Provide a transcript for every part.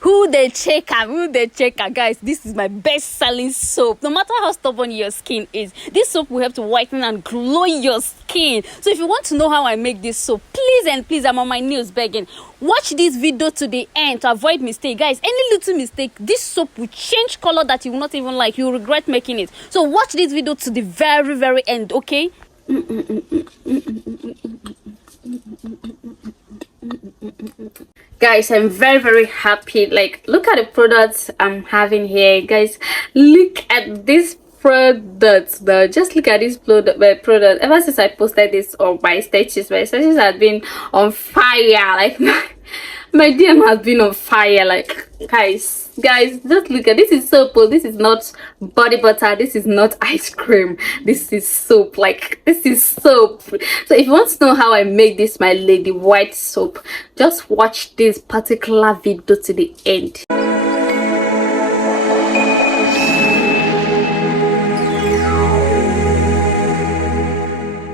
Who they checker, guys? This is my best selling soap. No matter how stubborn your skin is, this soap will help to whiten and glow your skin. So if you want to know how I make this soap, please and please, I'm on my knees begging, watch this video to the end to avoid mistake. Guys, any little mistake, this soap will change color that you will not even like. You will regret making it. So watch this video to the very end, okay? Guys, I'm very happy. Like, look at the products I'm having here, guys. Look at this product. Just look at this product. Ever since I posted this on my statuses have been on fire. Like my DM has been on fire. Like, guys, just look at this. Is soap. This is not body butter. This is not ice cream. This is soap. Like, this is soap. So if you want to know how I make this my lady white soap, just watch this particular video to the end.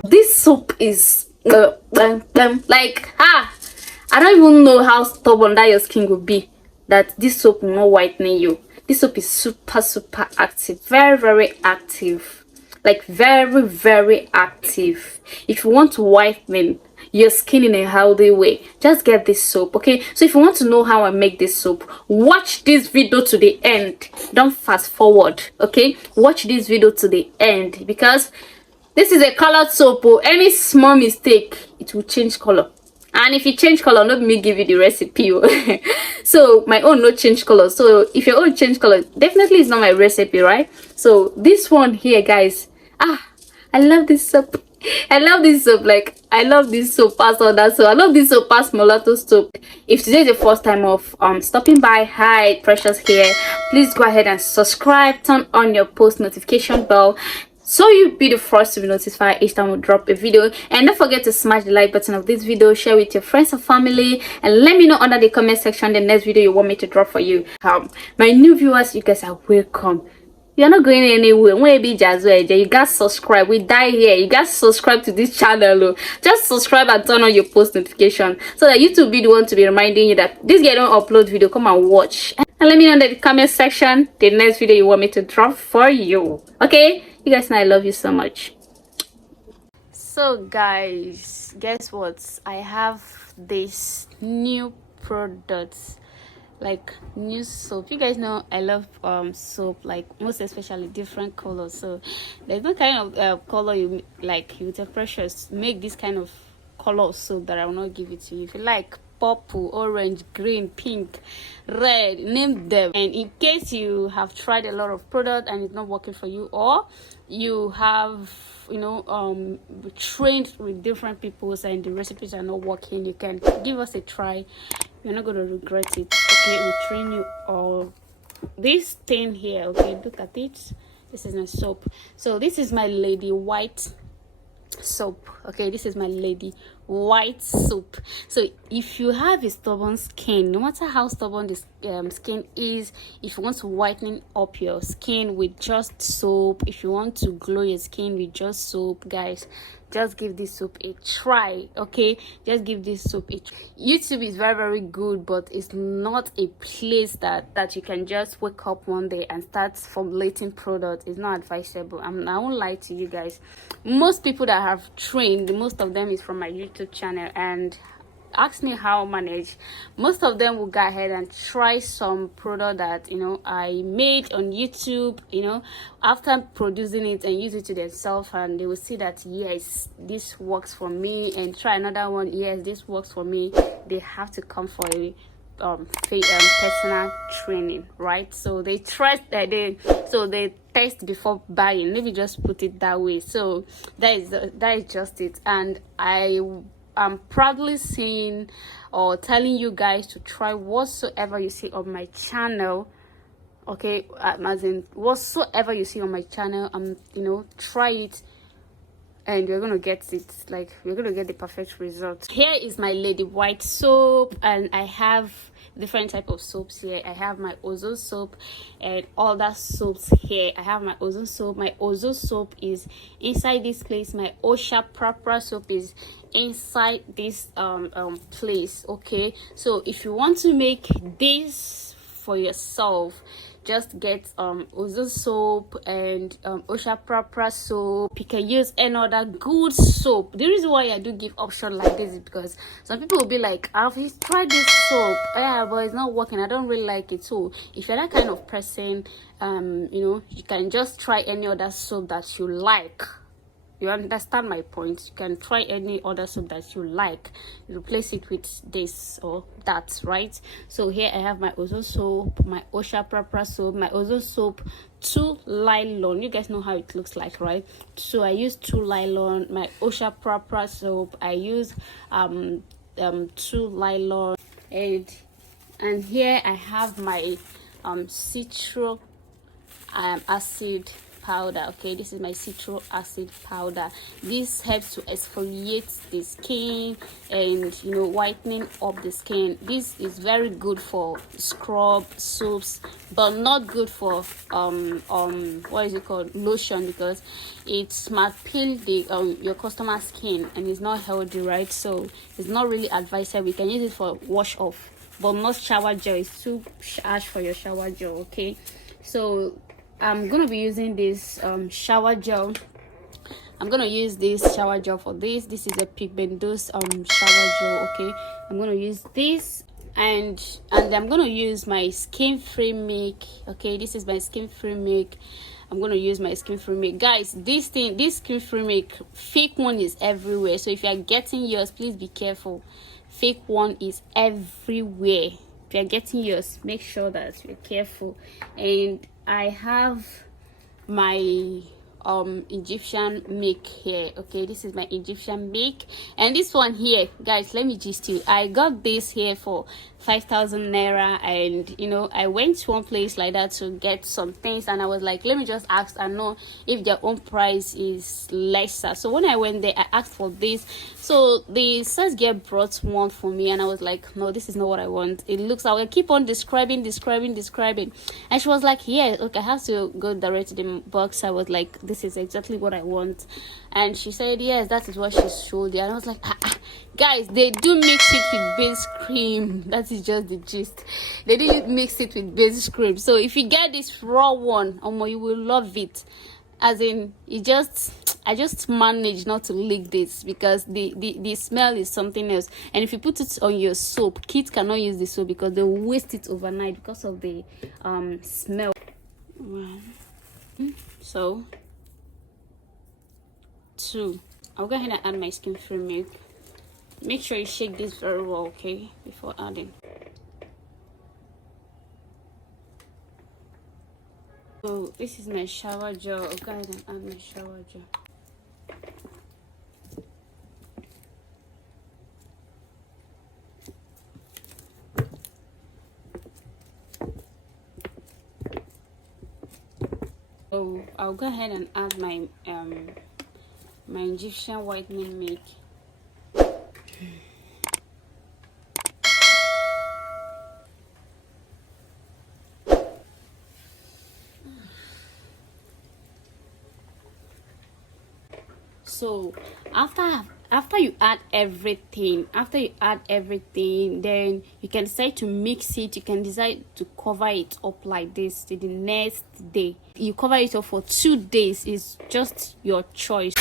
This soap is like, I don't even know how stubborn that your skin will be, that this soap will not whiten you. This soap is super active, very active, like very active. If you want to whiten your skin in a healthy way, just get this soap, okay? So if you want to know how I make this soap, watch this video to the end. Don't fast forward, okay? Watch this video to the end, because this is a colored soap. Any small mistake, it will change color. And if you change color, not me give you the recipe. So my own no change color. So if your own change color, definitely it's not my recipe, right? So this one here, guys, I love this soap. I love this soap. Like, I love this soap past all that. So I love this soap past mulatto soap. If today is the first time of stopping by, hi, Precious here, please go ahead and subscribe, turn on your post notification bell, so you'll be the first to be notified each time we drop a video. And don't forget to smash the like button of this video, share with your friends and family, and let me know under the comment section the next video you want me to drop for you. My new viewers, you guys are welcome. You're not going anywhere. You guys subscribe. We die here. You guys subscribe to this channel. Just subscribe and turn on your post notification, so that YouTube be the one to be reminding you that this guy don't upload video. Come and watch. And let me know in the comment section the next video you want me to drop for you. Okay? You guys know I love you so much. So guys, guess what? I have this new products, like new soap. You guys know I love soap, like most especially different colors. So there's no kind of color you like you take Precious make this kind of color of soap that I will not give it to you. If you like purple, orange, green, pink, red, name them. And in case you have tried a lot of product and it's not working for you, or you have trained with different people and the recipes are not working, you can give us a try. You're not going to regret it. Okay, we'll train you all. This thing here, okay, look at it. This is my soap. So this is my lady white soap. Okay, this is my lady white soap. So if you have a stubborn skin, no matter how stubborn this skin is, if you want to whiten up your skin with just soap, if you want to glow your skin with just soap, guys, just give this soap a try. Okay, just give this soap a try. YouTube is very good, but it's not a place that you can just wake up one day and start formulating products. It's not advisable. I won't lie to you guys. Most people that have trained, most of them is from my YouTube channel, and ask me how I manage. Most of them will go ahead and try some product that I made on YouTube, after producing it, and use it to themselves, and they will see that yes, this works for me, and try another one, yes, this works for me. They have to come for a personal training, right? So they trust that they test before buying. Maybe just put it that way. So that is just it. And I'm proudly saying or telling you guys to try whatsoever you see on my channel. Okay, as in whatsoever you see on my channel, try it, and you're gonna get it. Like, you're gonna get the perfect result. Here is my lady white soap, and I have different type of soaps here. I have my ozone soap and all that soaps here. I have my ozone soap. My ozone soap is inside this place. My Osha proper soap is inside this place. Okay, so if you want to make this for yourself, just get Ozo soap and Osha Proper soap. You can use any other good soap. The reason why I do give option like this is because some people will be like, I've tried this soap, yeah, but it's not working, I don't really like it. So if you're that kind of person, you can just try any other soap that you like. You understand my point? You can try any other soap that you like, replace it with this or that, right? So here I have my Ozo soap, my Osha Proper soap, my Ozo soap 2 nylon. You guys know how it looks like, right? So I use 2 nylon. My Osha Proper soap, I use 2 nylon. And here I have my citric acid powder. Okay, this is my citric acid powder. This helps to exfoliate the skin and whitening up the skin. This is very good for scrub soaps, but not good for what is it called, lotion, because it might peel the your customer's skin and it's not healthy, right? So it's not really advisable. We can use it for wash off, but not shower gel. It's too harsh for your shower gel. Okay, so I'm gonna be using this shower gel. I'm gonna use this shower gel for this. This is a pigmentos shower gel. Okay, I'm gonna use this, and I'm gonna use my skin free milk. Okay, this is my skin free milk. I'm gonna use my skin free milk, guys. This skin free milk, fake one is everywhere. So if you are getting yours, please be careful. Fake one is everywhere. If you are getting yours, make sure that you're careful. And I have my Egyptian milk here. Okay, this is my Egyptian milk, and this one here, guys, let me gist you. I got this here for 5,000 naira, and I went to one place like that to get some things, and I was like, let me just ask and know if their own price is lesser. So when I went there, I asked for this. So the sales girl brought one for me, and I was like, no, this is not what I want. It looks like I keep on describing, and she was like, yeah, okay, I have to go direct to the box. I was like, this is exactly what I want, and she said yes, that is what she showed you. And I was like, guys, they do mix it with base cream. That is just the gist. They do mix it with base cream. So if you get this raw one, you will love it. As in, I just managed not to lick this because the smell is something else. And if you put it on your soap, kids cannot use the soap because they will waste it overnight because of the smell. So 2, I'll go ahead and add my skin free milk. Make sure you shake this very well, okay, before adding. So this is my shower gel. I'll go ahead and add my shower gel. So I'll go ahead and add my my Egyptian whitening milk. So after you add everything, then you can decide to mix it. You can decide to cover it up like this to the next day. You cover it up for 2 days. It's just your choice.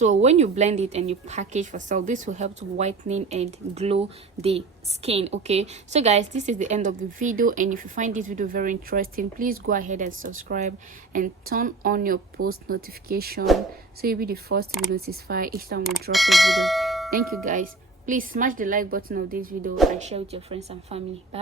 So when you blend it and you package for sale, this will help to whitening and glow the skin. Okay, so guys, this is the end of the video, and if you find this video very interesting, please go ahead and subscribe and turn on your post notification so you'll be the first to be notified each time we drop a video. Thank you guys. Please smash the like button of this video and share with your friends and family. Bye.